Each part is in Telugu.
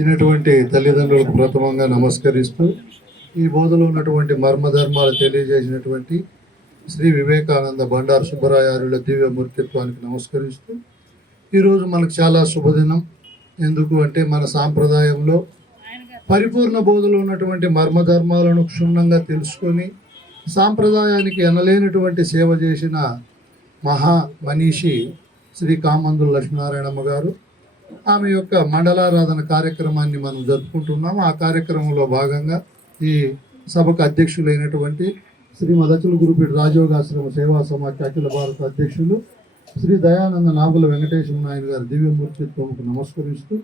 ఇచ్చినటువంటి తల్లిదండ్రులకు ప్రథమంగా నమస్కరిస్తూ ఈ బోధలో ఉన్నటువంటి మర్మధర్మాలు తెలియజేసినటువంటి శ్రీ వివేకానంద బండారు సుబ్బరాయారుల దివ్య మూర్తిత్వానికి నమస్కరిస్తూ ఈరోజు మనకు చాలా శుభదినం. ఎందుకు అంటే మన సాంప్రదాయంలో పరిపూర్ణ బోధలో ఉన్నటువంటి మర్మధర్మాలను క్షుణ్ణంగా తెలుసుకొని సాంప్రదాయానికి ఎనలేనటువంటి సేవ చేసిన మహా మనీషి శ్రీ కామందుల లక్ష్మీనారాయణమ్మ గారు ఆమె యొక్క మండలారాధన కార్యక్రమాన్ని మనం జరుపుకుంటున్నాం ఆ కార్యక్రమంలో భాగంగా ఈ సభకు అధ్యక్షులైనటువంటి శ్రీ మదచుల గురుపీఠ రాజయోగాశ్రమ సేవా సమాఖ్య అఖిల భారత అధ్యక్షులు శ్రీ దయానంద నాగుల వెంకటేశ్వర నాయుడు గారి దివ్యమూర్తిత్వంకు నమస్కరిస్తూ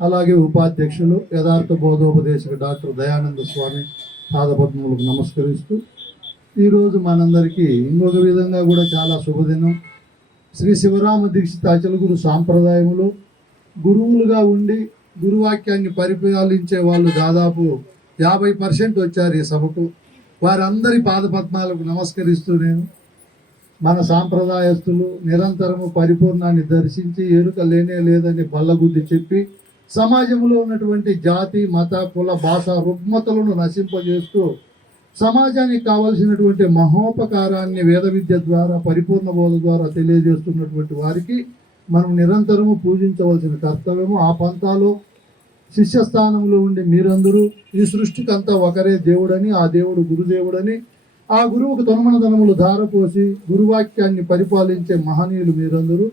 అలాగే ఉపాధ్యక్షులు యథార్థ బోధోపదేశక డాక్టర్ దయానంద స్వామి పాదపద్మములకు నమస్కరిస్తూ ఈరోజు మనందరికీ ఇంకొక విధంగా కూడా చాలా శుభదినం. శ్రీ శివరామ దీక్షిత అచల గురు గురువులుగా ఉండి గురువాక్యాన్ని పరిపాలించే వాళ్ళు దాదాపు యాభై పర్సెంట్ వచ్చారు ఈ సభకు. వారందరి పాదపద్మాలకు నమస్కరిస్తూ నేను మన సాంప్రదాయస్తులు నిరంతరము పరిపూర్ణాన్ని దర్శించి ఎరుక లేనే లేదని బల్లగుద్ది చెప్పి సమాజంలో ఉన్నటువంటి జాతి మత కుల భాష రుగ్మతలను నశింపజేస్తూ సమాజానికి కావలసినటువంటి మహోపకారాన్ని వేద విద్య ద్వారా పరిపూర్ణ బోధ ద్వారా తెలియజేస్తున్నటువంటి వారికి మనం నిరంతరము పూజించవలసిన కర్తవ్యము ఆ పంతాలో శిష్యస్థానంలో ఉండి మీరందరూ ఈ సృష్టికి అంతా ఒకరే దేవుడని ఆ దేవుడు గురుదేవుడని ఆ గురువుకు తనుమనదనములు ధారపోసి గురువాక్యాన్ని పరిపాలించే మహనీయులు మీరందరూ.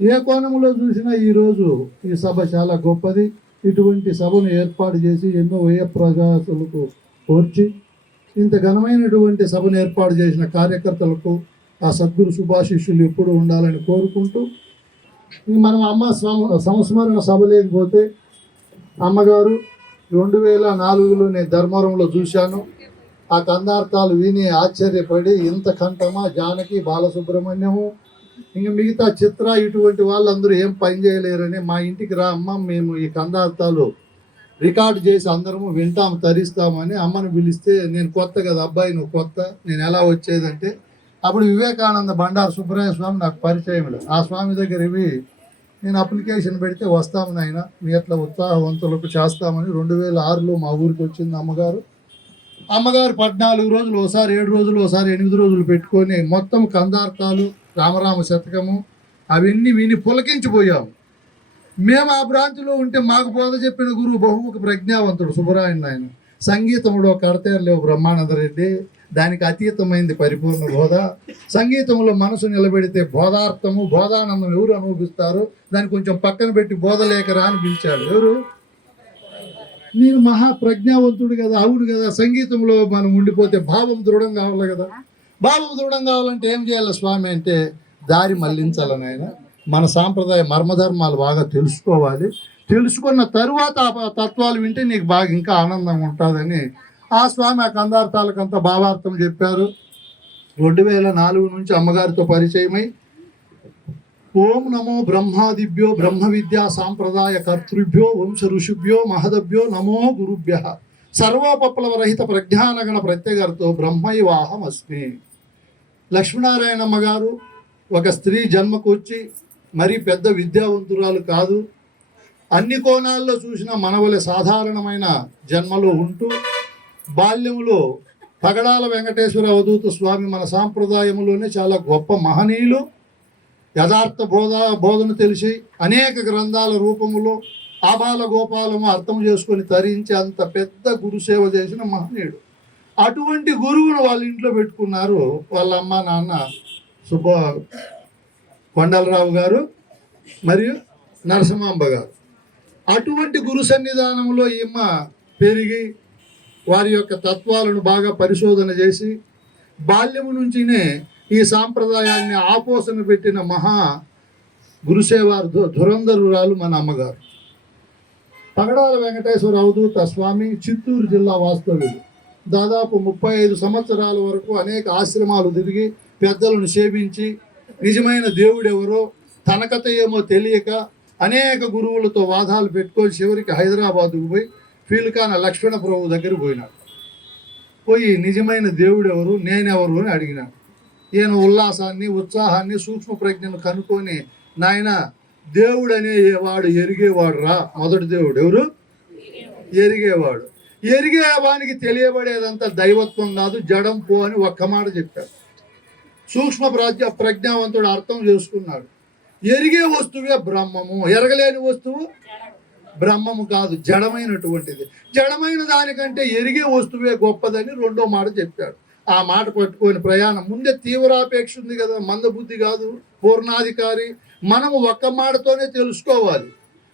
ఏ కోణంలో చూసినా ఈరోజు ఈ సభ చాలా గొప్పది. ఇటువంటి సభను ఏర్పాటు చేసి ఎన్నో వ్యయ ప్రజాసులకు కోర్చి ఇంత ఘనమైనటువంటి సభను ఏర్పాటు చేసిన కార్యకర్తలకు ఆ సద్గురు శుభాశిష్యులు ఎప్పుడు ఉండాలని కోరుకుంటూ ఇది మనం అమ్మ సంస్మరణ సభ లేకపోతే అమ్మగారు రెండు వేల నాలుగులో నేను ధర్మవరంలో చూశాను. ఆ కందార్థాలు విని ఆశ్చర్యపడి ఇంత కంఠమా జానకి బాలసుబ్రహ్మణ్యము ఇంక మిగతా చిత్ర ఇటువంటి వాళ్ళందరూ ఏం పని చేయలేరని మా ఇంటికి రా అమ్మ మేము ఈ కందార్థాలు రికార్డ్ చేసి అందరము వింటాం తరిస్తామని అమ్మను పిలిస్తే నేను కొత్త కదా అబ్బాయి నువ్వు కొత్త నేను ఎలా వచ్చేదంటే అప్పుడు వివేకానంద బండారు సుబ్బరాయ స్వామి నాకు పరిచయం ఆ స్వామి దగ్గర ఇవి నేను అప్లికేషన్ పెడితే వస్తాము నాయన మీ అట్లా ఉత్సాహవంతులకు చేస్తామని రెండు వేల ఆరులో మా ఊరికి వచ్చింది అమ్మగారు. అమ్మగారు పద్నాలుగు రోజులు ఒకసారి ఏడు రోజులు ఒకసారి ఎనిమిది రోజులు పెట్టుకొని మొత్తం కందార్థాలు రామరామ శతకము అవన్నీ విని పులకించిపోయాము. మేము ఆ బ్రాంచ్లో ఉంటే మాకు బోధ చెప్పిన గురువు బహుముఖ ప్రజ్ఞావంతుడు సుబ్బరాయణ ఆయన సంగీతములో కడతేరలేవు బ్రహ్మానందరెడ్డి. దానికి అతీతమైంది పరిపూర్ణ బోధ. సంగీతంలో మనసు నిలబెడితే బోధార్థము బోధానందం ఎవరు అనుభవిస్తారు? దాన్ని కొంచెం పక్కన పెట్టి బోధలేకరా అని పిలిచాడు. ఎవరు? నేను మహా ప్రజ్ఞావంతుడు కదా అవును కదా. సంగీతంలో మనం ఉండిపోతే భావం దృఢం కావాలి కదా. భావం దృఢం కావాలంటే ఏం చేయాలి స్వామి అంటే దారి మళ్ళించాలని ఆయన మన సాంప్రదాయ మర్మధర్మాలు బాగా తెలుసుకోవాలి. తెలుసుకున్న తరువాత ఆ తత్వాలు వింటే నీకు బాగా ఇంకా ఆనందంగా ఉంటుందని ఆ స్వామి ఆ కందార్థాలకంతా భావార్థం చెప్పారు. రెండు వేల నాలుగు నుంచి అమ్మగారితో పరిచయమై ఓం నమో బ్రహ్మాదిభ్యో బ్రహ్మ విద్యా సాంప్రదాయ కర్తృభ్యో వంశ ఋషిభ్యో మహదభ్యో నమో గురుభ్య. సర్వోపప్లవ రహిత ప్రజ్ఞానగణ ప్రత్యేగర్తో బ్రహ్మైవాహం అస్మి లక్ష్మీనారాయణమ్మ గారు ఒక స్త్రీ జన్మకు వచ్చి మరీ పెద్ద విద్యావంతురాలు కాదు. అన్ని కోణాల్లో చూసిన మనవలె సాధారణమైన జన్మలో ఉంటూ బాల్యంలో పగడాల వెంకటేశ్వర అవధూత స్వామి మన సాంప్రదాయంలోనే చాలా గొప్ప మహనీయులు. యథార్థ బోధ బోధన తెలిసి అనేక గ్రంథాల రూపములో ఆబాల గోపాలము అర్థం చేసుకొని తరించి అంత పెద్ద గురుసేవ చేసిన మహనీయుడు. అటువంటి గురువును వాళ్ళ ఇంట్లో పెట్టుకున్నారు వాళ్ళ అమ్మ నాన్న సుబ్బ కొండలరావు గారు మరియు నరసింహాంబ గారు. అటువంటి గురు సన్నిధానంలో ఈమె పెరిగి వారి యొక్క తత్వాలను బాగా పరిశోధన చేసి బాల్యము నుంచినే ఈ సాంప్రదాయాన్ని ఆపోసన పెట్టిన మహా గురుసేవారు ధురంధరురాలు మన అమ్మగారు. తగడాల వెంకటేశ్వర అవధూత స్వామి చిత్తూరు జిల్లా వాస్తవ్యులు. దాదాపు ముప్పై ఐదు సంవత్సరాల వరకు అనేక ఆశ్రమాలు తిరిగి పెద్దలను సేవించి నిజమైన దేవుడెవరో తనకత ఏమో తెలియక అనేక గురువులతో వాదాలు పెట్టుకొని చివరికి హైదరాబాద్కు పోయి ఫీల్కాన లక్ష్మణ ప్రభు దగ్గర పోయినాడు. పోయి నిజమైన దేవుడు ఎవరు? నేనెవరు అని అడిగినాడు. ఈయన ఉల్లాసాన్ని ఉత్సాహాన్ని సూక్ష్మ ప్రజ్ఞను కనుక్కొని నాయన దేవుడు అనే వాడు ఎరిగేవాడు రా మొదటి దేవుడు ఎవరు? ఎరిగేవాడు. ఎరిగే వానికి తెలియబడేదంతా దైవత్వం కాదు జడం పో అని ఒక్క మాట చెప్పాడు. సూక్ష్మ ప్రజ్ఞ ప్రజ్ఞావంతుడు అర్థం చేసుకున్నాడు. ఎరిగే వస్తువే బ్రహ్మము. ఎరగలేని వస్తువు? బ్రహ్మము కాదు జడమైనటువంటిది. జడమైన దానికంటే ఎరిగే వస్తువే గొప్పదని రెండో మాట చెప్పాడు. ఆ మాట పట్టుకొని ప్రయాణం. ముందే తీవ్రాపేక్ష ఉంది కదా మందబుద్ధి కాదు పూర్ణాధికారి. మనము ఒక్క మాటతోనే తెలుసుకోవాలి.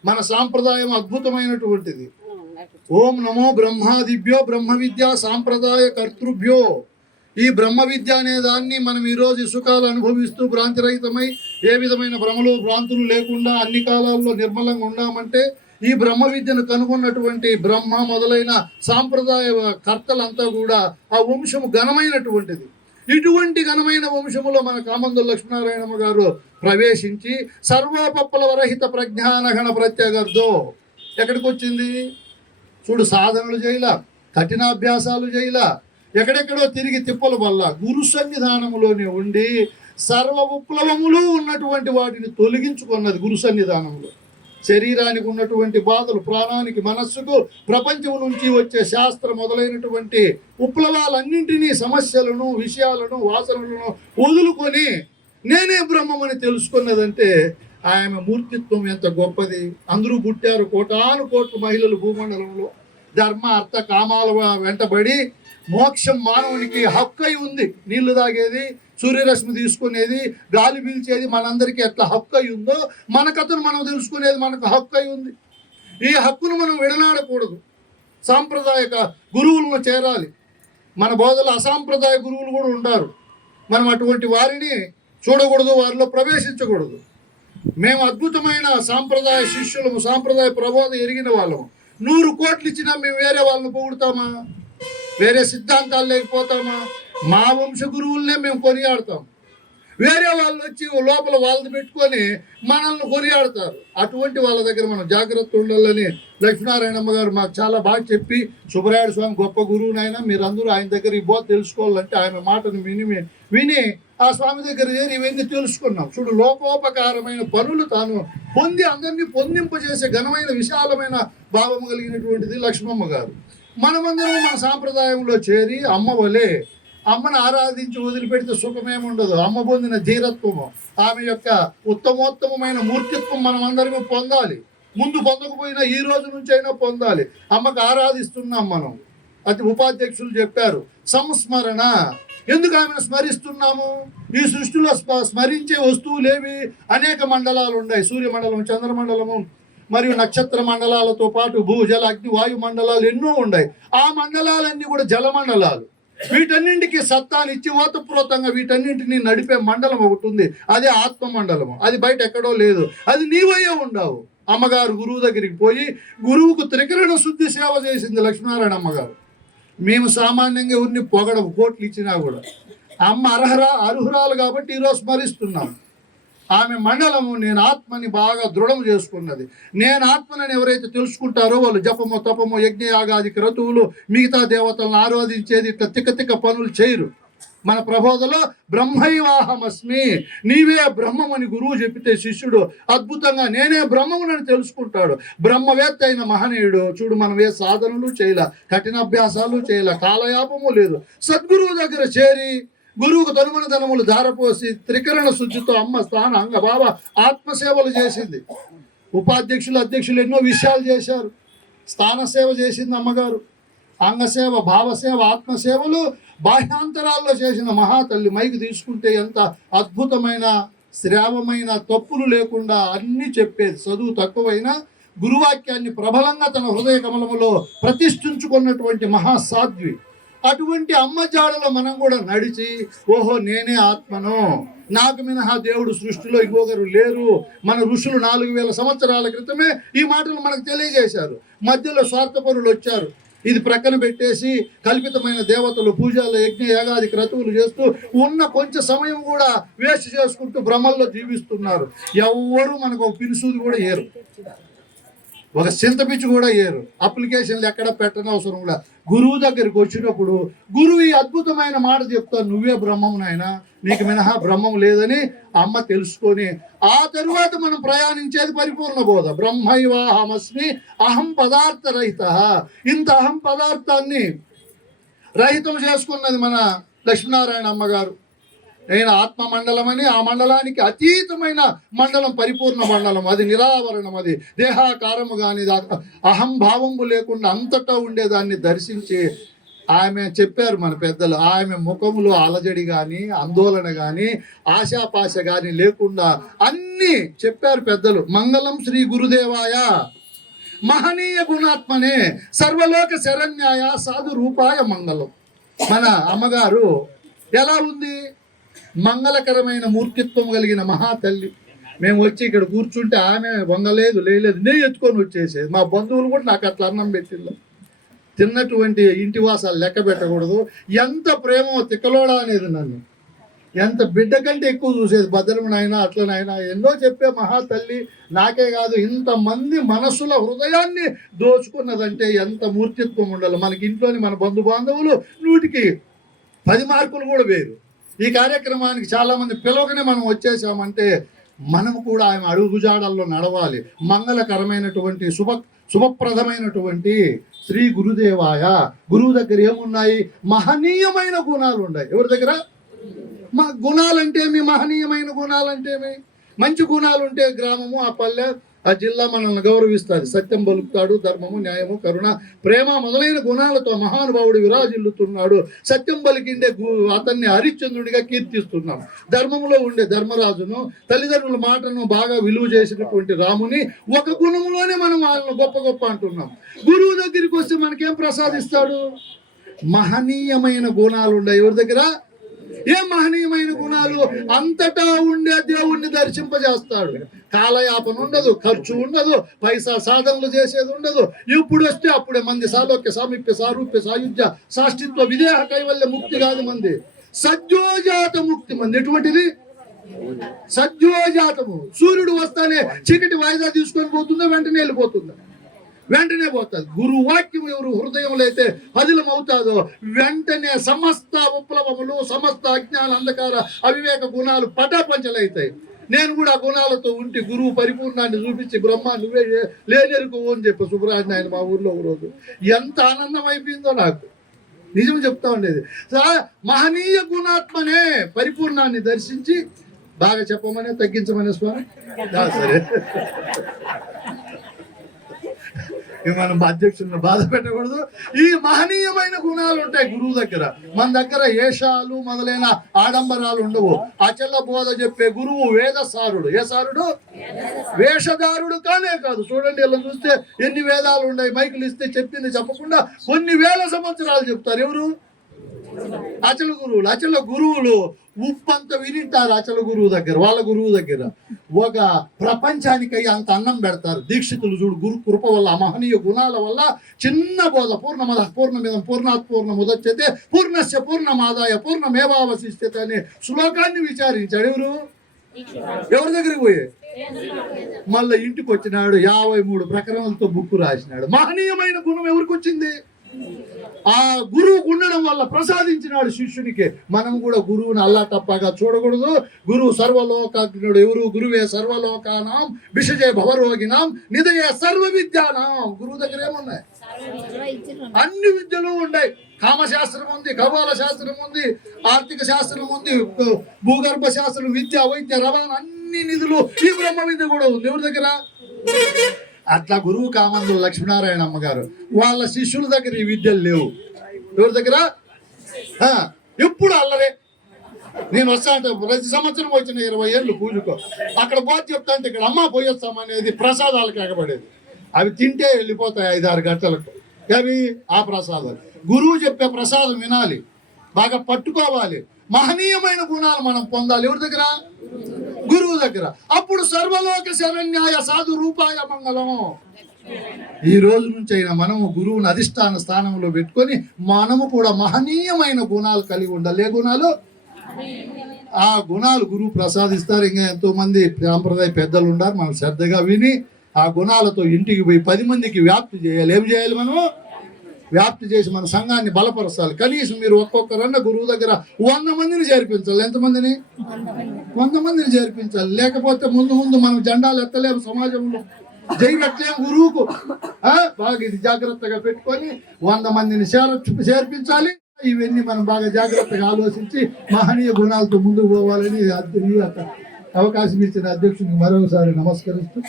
మన సాంప్రదాయం అద్భుతమైనటువంటిది. ఓం నమో బ్రహ్మాదిభ్యో బ్రహ్మ విద్యా సాంప్రదాయ కర్తృభ్యో. ఈ బ్రహ్మ విద్య అనే దాన్ని మనం ఈరోజు సుఖాలు అనుభవిస్తూ భ్రాంతిరహితమై ఏ విధమైన భ్రమలు భ్రాంతులు లేకుండా అన్ని కాలాల్లో నిర్మలంగా ఉన్నామంటే ఈ బ్రహ్మ విద్యను కనుగొన్నటువంటి బ్రహ్మ మొదలైన సాంప్రదాయ కర్తలంతా కూడా ఆ వంశము ఘనమైనటువంటిది. ఇటువంటి ఘనమైన వంశములో మన కామందు లక్ష్మీనారాయణమ్మ గారు ప్రవేశించి సర్వోపప్లవరహిత ప్రజ్ఞానగణ ప్రత్యగర్దో ఎక్కడికి వచ్చింది? చూడు సాధనలు చేయలా కఠినాభ్యాసాలు చేయలా ఎక్కడెక్కడో తిరిగి తిప్పల వల్ల గురు సన్నిధానములోనే ఉండి సర్వ విప్లవములు ఉన్నటువంటి వాటిని తొలగించుకున్నది గురు సన్నిధానంలో శరీరానికి ఉన్నటువంటి బాధలు ప్రాణానికి మనస్సుకు ప్రపంచం నుంచి వచ్చే శాస్త్రం మొదలైనటువంటి ఉప్లవాలన్నింటినీ సమస్యలను విషయాలను వాసనలను వదులుకొని నేనే బ్రహ్మమని తెలుసుకున్నదంటే ఆమె మూర్తిత్వం ఎంత గొప్పది. అందరూ పుట్టారు కోటాను కోట్ల మహిళలు భూమండలంలో. ధర్మ అర్థ కామాల వెంటబడి మోక్షం మానవునికి హక్కు అయి ఉంది. నీళ్ళు తాగేది సూర్యరశ్మి తీసుకునేది గాలి పీల్చేది మనందరికీ ఎట్లా హక్కు అయి ఉందో మన కథను మనం తెలుసుకునేది మనకు హక్కు అయి ఉంది ఈ హక్కును మనం విడనాడకూడదు. సాంప్రదాయక గురువులను చేరాలి. మన బోధలు అసాంప్రదాయ గురువులు కూడా ఉంటారు. మనం అటువంటి వారిని చూడకూడదు వారిలో ప్రవేశించకూడదు. మేము అద్భుతమైన సాంప్రదాయ శిష్యులము సాంప్రదాయ ప్రబోధం ఎరిగిన వాళ్ళము. నూరు కోట్లు ఇచ్చినా మేము వేరే వాళ్ళని పొగుడతామా? వేరే సిద్ధాంతాలు లేకపోతామా? మా వంశ గురువులనే మేము కొనియాడతాం. వేరే వాళ్ళు వచ్చి లోపల వాళ్ళని పెట్టుకొని మనల్ని కొనియాడతారు. అటువంటి వాళ్ళ దగ్గర మనం జాగ్రత్త ఉండాలని లక్ష్మీనారాయణమ్మ గారు మాకు చాలా బాగా చెప్పి సుబ్బరాయుడు స్వామి గొప్ప గురువునైనా మీరందరూ ఆయన దగ్గర ఈ బోధ తెలుసుకోవాలంటే ఆయన మాటను విని విని ఆ స్వామి దగ్గర చేరి ఇవన్నీ తెలుసుకున్నాం. చూడు లోకోపకారమైన పనులు తాను పొంది అందరినీ పొందింపజేసే ఘనమైన విశాలమైన భావము కలిగినటువంటిది లక్ష్మమ్మ గారు. మనమందరం మన సాంప్రదాయంలో చేరి అమ్మ వలె అమ్మను ఆరాధించి వదిలిపెడితే సుఖమేముండదు. అమ్మ పొందిన ధీరత్వము ఆమె యొక్క ఉత్తమోత్తమైన మూర్తిత్వం మనం అందరమే పొందాలి. ముందు పొందకపోయినా ఈ రోజు నుంచి అయినా పొందాలి. అమ్మకు ఆరాధిస్తున్నాం మనం. అది ఉపాధ్యక్షులు చెప్పారు. సంస్మరణ. ఎందుకు ఆమెను స్మరిస్తున్నాము? ఈ సృష్టిలో స్మ- స్మరించే వస్తువులు ఏవి అనేక మండలాలు ఉన్నాయి సూర్యమండలం చంద్రమండలము మరియు నక్షత్ర మండలాలతో పాటు భూ జల అగ్ని వాయు మండలాలు ఎన్నో ఉన్నాయి. ఆ మండలాలన్నీ కూడా జల మండలాలు. వీటన్నింటికి సత్తాన్ని ఇచ్చి ఓతప్రోతంగా వీటన్నింటిని నడిపే మండలం ఒకటి ఉంది. అది ఆత్మ మండలము అది బయట ఎక్కడో లేదు. అది నీవయ్యే ఉండవు. అమ్మగారు గురువు దగ్గరికి పోయి గురువుకు త్రికరణ శుద్ధి సేవ చేసింది లక్ష్మీనారాయణ అమ్మగారు. మేము సామాన్యంగా ఎవరిని పొగడం కోట్లు ఇచ్చినా కూడా. అమ్మ అర్హరా అర్హురాలు కాబట్టి ఈరోజు స్మరిస్తున్నాం. ఆమె మండలము నేను ఆత్మని బాగా దృఢం చేసుకున్నది. నేను ఆత్మనని ఎవరైతే తెలుసుకుంటారో వాళ్ళు జపము తపము యజ్ఞయాగాది క్రతువులు మిగతా దేవతలను ఆరాధించేది ఇట్లా తిక్క తిక్క పనులు చేయరు. మన ప్రబోధలో బ్రహ్మైవాహమస్మి నీవే బ్రహ్మమని గురువు చెప్పితే శిష్యుడు అద్భుతంగా నేనే బ్రహ్మమునని తెలుసుకుంటాడు. బ్రహ్మవేత్త అయిన మహనీయుడు చూడు మనం ఏ సాధనలు చేయలే కఠినాభ్యాసాలు చేయలే కాలయాపము లేదు. సద్గురువు దగ్గర చేరి గురువుకు తనుమన ధనములు ధారపోసి త్రికరణ శుచితో అమ్మ స్థాన అంగ బాబా ఆత్మసేవలు చేసింది. ఉపాధ్యక్షులు అధ్యక్షులు ఎన్నో విషయాలు చేశారు. స్థాన సేవ చేసింది అమ్మగారు. అంగసేవ భావసేవ ఆత్మసేవలు బాహ్యాంతరాల్లో చేసిన మహాతల్లి మైకి తీసుకుంటే ఎంత అద్భుతమైన శ్రావమైన తప్పులు లేకుండా అన్నీ చెప్పేది. చదువు తక్కువైనా గురువాక్యాన్ని ప్రబలంగా తన హృదయ కమలములో ప్రతిష్ఠించుకున్నటువంటి మహాసాధ్వి. అటువంటి అమ్మ జాడలో మనం కూడా నడిచి ఓహో నేనే ఆత్మను. నాకు మినహా దేవుడు సృష్టిలో ఇంకొకరు లేరు. మన ఋషులు నాలుగు వేల సంవత్సరాల క్రితమే ఈ మాటలు మనకు తెలియజేశారు. మధ్యలో స్వార్థపరులు వచ్చారు. ఇది ప్రక్కన పెట్టేసి కల్పితమైన దేవతలు పూజలు యజ్ఞ యాగాది క్రతువులు చేస్తూ ఉన్న కొంచెం సమయం కూడా వేస్ట్ చేసుకుంటూ భ్రమల్లో జీవిస్తున్నారు. ఎవరు మనకు పిలుసుది కూడా ఏరు. ఒక చింతపిచ్చి కూడా వేయరు అప్లికేషన్లు ఎక్కడ పెట్టని అవసరం కూడా. గురువు దగ్గరికి వచ్చినప్పుడు గురువు ఈ అద్భుతమైన మాట చెప్తా నువ్వే బ్రహ్మం నాయన నీకు మినహా బ్రహ్మం లేదని అమ్మ తెలుసుకొని ఆ తరువాత మనం ప్రయాణించేది పరిపూర్ణ బోధ. బ్రహ్మైవాహమస్మి అహం పదార్థ రహిత. ఇంత అహం పదార్థాన్ని రహితం చేసుకున్నది మన లక్ష్మీనారాయణ అమ్మగారు. నేను ఆత్మ మండలం అని ఆ మండలానికి అతీతమైన మండలం పరిపూర్ణ మండలం. అది నిరావరణం అది. దేహాకారము కానీ అహంభావము లేకుండా అంతటా ఉండేదాన్ని దర్శించి ఆమె చెప్పారు మన పెద్దలు. ఆమె ముఖములో అలజడి కానీ ఆందోళన కానీ ఆశాపాశ కానీ లేకుండా అన్నీ చెప్పారు పెద్దలు. మంగళం శ్రీ గురుదేవాయ. మహనీయ గుణాత్మనే సర్వలోక శరణ్యాయ సాధు రూపాయ మంగళం. మన అమ్మగారు ఎలా ఉంది? మంగళకరమైన మూర్తిత్వం కలిగిన మహాతల్లి. మేము వచ్చి ఇక్కడ కూర్చుంటే ఆమె వంగలేదు లేలేదు నేను ఎత్తుకొని వచ్చేసేది. మా బంధువులు కూడా నాకు అట్లా అన్నం పెట్టింది తిన్నటువంటి ఇంటి వాసాలు లెక్క పెట్టకూడదు. ఎంత ప్రేమో తిక్కలోడా అనేది నన్ను. ఎంత బిడ్డ కంటే ఎక్కువ చూసేది భద్రమునైనా అట్లనైనా ఎన్నో చెప్పే మహాతల్లి నాకే కాదు ఇంతమంది మనసుల హృదయాన్ని దోచుకున్నదంటే ఎంత మూర్తిత్వం ఉండాలి. మనకి ఇంట్లోని మన బంధు బాంధవులు నూటికి పది మార్కులు కూడా వేరు. ఈ కార్యక్రమానికి చాలా మంది పిలవగానే మనం వచ్చేసామంటే మనం కూడా ఆమె అడుగుజాడల్లో నడవాలి. మంగళకరమైనటువంటి శుభ శుభప్రదమైనటువంటి శ్రీ గురుదేవాయ గురువు దగ్గర ఏమున్నాయి? మహనీయమైన గుణాలు ఉన్నాయి. ఎవరి దగ్గర? మా గుణాలంటేమి మహనీయమైన గుణాలంటేమి మంచి గుణాలు ఉంటే గ్రామము ఆ పల్లె ఆ జిల్లా మనల్ని గౌరవిస్తుంది. సత్యం పలుకుతాడు ధర్మము న్యాయము కరుణ ప్రేమ మొదలైన గుణాలతో మహానుభావుడు విరాజిల్లుతున్నాడు. సత్యం పలికిండే గు- అతన్ని హరిశ్చంద్రుడిగా కీర్తిస్తున్నాం ధర్మంలో ఉండే ధర్మరాజును తల్లిదండ్రుల మాటను బాగా విలువ చేసినటువంటి రాముని ఒక గుణములోనే మనం వాళ్ళని గొప్ప గొప్ప అంటున్నాం. గురువు దగ్గరికి వస్తే మనకేం ప్రసాదిస్తాడు? మహనీయమైన గుణాలు ఉన్నాయి ఎవరి దగ్గర? ఏ మహనీయమైన గుణాలు? అంతటా ఉండే దేవుణ్ణి దర్శింపజేస్తాడు. కాలయాపన ఉండదు ఖర్చు ఉండదు పైసా సాధనలు చేసేది ఉండదు. ఇప్పుడు వస్తే అప్పుడే మంది సాలోక్య సామీప్య సారూప్య సాయుధ్య సాష్టిత్వ విదేహ కైవల్య ముక్తి కాదు మంది. సద్యోజాత ముక్తి మంది. ఎటువంటిది? సద్యోజాతము. సూర్యుడు వస్తానే చీకటి వాయిదా తీసుకొని పోతుందా వెంటనే వెళ్ళిపోతుందా? వెంటనే పోతుంది గురువు వాక్యం ఎవరు హృదయంలో అయితే అవుతాదో వెంటనే సమస్త విప్లవములు సమస్త అజ్ఞాన అంధకార అవివేక గుణాలు పటాపంచలవుతాయి నేను కూడా ఆ గుణాలతో ఉంటే గురువు పరిపూర్ణాన్ని చూపించి బ్రహ్మ నువ్వే లేనేరుకో అని చెప్పి సుబ్రహ్మణ్య ఆయన మా ఊర్లో ఒకరోజు ఎంత ఆనందం అయిపోయిందో నాకు. నిజం చెప్తా ఉండేది. మహనీయ గుణాత్మనే పరిపూర్ణాన్ని దర్శించి బాగా చెప్పమనే తగ్గించమనే స్వామి? సరే. మనం అధ్యక్షులను బాధ పెట్టకూడదు. ఈ మహనీయమైన గుణాలు ఉంటాయి గురువు దగ్గర. మన దగ్గర ఏషాలు మొదలైన ఆడంబరాలు ఉండవు. అచల బోధ చెప్పే గురువు వేద సారుడు ఏ సారుడు? వేషధారుడు కానే కాదు. చూడండి ఇలా చూస్తే ఎన్ని వేదాలు ఉన్నాయి మైకులు ఇస్తే చెప్పింది చెప్పకుండా కొన్ని వేల సంవత్సరాలు చెప్తారు. ఎవరు? అచల గురువులు అచల గురువులు ఉప్పంత వినింటారు అచల గురువు దగ్గర వాళ్ళ గురువు దగ్గర. ఒక ప్రపంచానికి అంత అన్నం పెడతారు. దీక్షితులు చూడు గురు కృప వల్ల మహనీయ గుణాల వల్ల చిన్న బోధ పూర్ణమద పూర్ణమిదం పూర్ణాత్ పూర్ణ పూర్ణస్య పూర్ణమాదాయ పూర్ణమేవావశిష్యత అనే శ్లోకాన్ని విచారించాడు ఎవరు? ఎవరి దగ్గరికి పోయే? మళ్ళీ ఇంటికి వచ్చినాడు యాభై మూడు ప్రకరణలతో బుక్ రాసినాడు. మహనీయమైన గుణం ఎవరికి వచ్చింది? ఆ గురువు ఉండడం వల్ల ప్రసాదించినాడు శిష్యునికి. మనం కూడా గురువుని అల్లా తప్పగా చూడకూడదు. గురువు సర్వలోకాగ్నుడు ఎవరు? గురువే సర్వలోకానాం విషజే భవరోగినాం నిదయే సర్వ విద్యానాం గురువు దగ్గర ఏమున్నాయి? అన్ని విద్యలు ఉన్నాయి కామశాస్త్రం ఉంది ఖగోళ శాస్త్రం ఉంది ఆర్థిక శాస్త్రం ఉంది భూగర్భ శాస్త్రం విద్య వైద్య రవాణా అన్ని నిధులు ఈ బ్రహ్మ విద్య కూడా ఉంది. ఎవరి దగ్గర? అట్లా గురువు కామందులు లక్ష్మీనారాయణ అమ్మగారు. వాళ్ళ శిష్యుల దగ్గర ఈ విద్యలు లేవు. ఎవరి దగ్గర? ఎప్పుడు అల్లరే? నేను వస్తా అంటే ప్రతి సంవత్సరం వచ్చిన ఇరవై ఏళ్ళు పూజకో. అక్కడ పోతే చెప్తా అంటే ఇక్కడ అమ్మ పోయొస్తామనేది ప్రసాదాలకు ఎగబడేది. అవి తింటే వెళ్ళిపోతాయి ఐదారు గంటలకు. అవి ఆ ప్రసాదాలు గురువు చెప్పే ప్రసాదం వినాలి. బాగా పట్టుకోవాలి. మహనీయమైన గుణాలు మనం పొందాలి. ఎవరి దగ్గర? గురువు దగ్గర. అప్పుడు సర్వలోక శరణ్యాయ సాధు రూపాయ మంగళం. ఈ రోజు నుంచి అయినా మనము గురువుని అధిష్టాన స్థానంలో పెట్టుకొని మనము కూడా మహనీయమైన గుణాలు కలిగి ఉండాలి. ఏ గుణాలు? ఆ గుణాలు గురువు ప్రసాదిస్తారు. ఇంకా ఎంతో మంది సాంప్రదాయ పెద్దలు ఉన్నారు. మనం శ్రద్ధగా విని ఆ గుణాలతో ఇంటికి పోయి పది మందికి వ్యాప్తి చేయాలి. ఏం చేయాలి మనము? వ్యాప్తి చేసి మన సంఘాన్ని బలపరచాలి కనీసం మీరు ఒక్కొక్కరన్న గురువు దగ్గర వంద మందిని చేర్పించాలి. ఎంతమందిని వంద మందిని చేర్పించాలి. లేకపోతే ముందు ముందు మనం జెండాలు ఎత్తలేము సమాజంలో. జైనట్లేం గురువుకు? బాగా ఇది జాగ్రత్తగా పెట్టుకొని వంద మందిని చేర చేర్పించాలి. ఇవన్నీ మనం బాగా జాగ్రత్తగా ఆలోచించి మహనీయ గుణాలతో ముందుకు పోవాలని అవకాశం ఇచ్చిన అధ్యక్షునికి మరొకసారి నమస్కరిస్తూ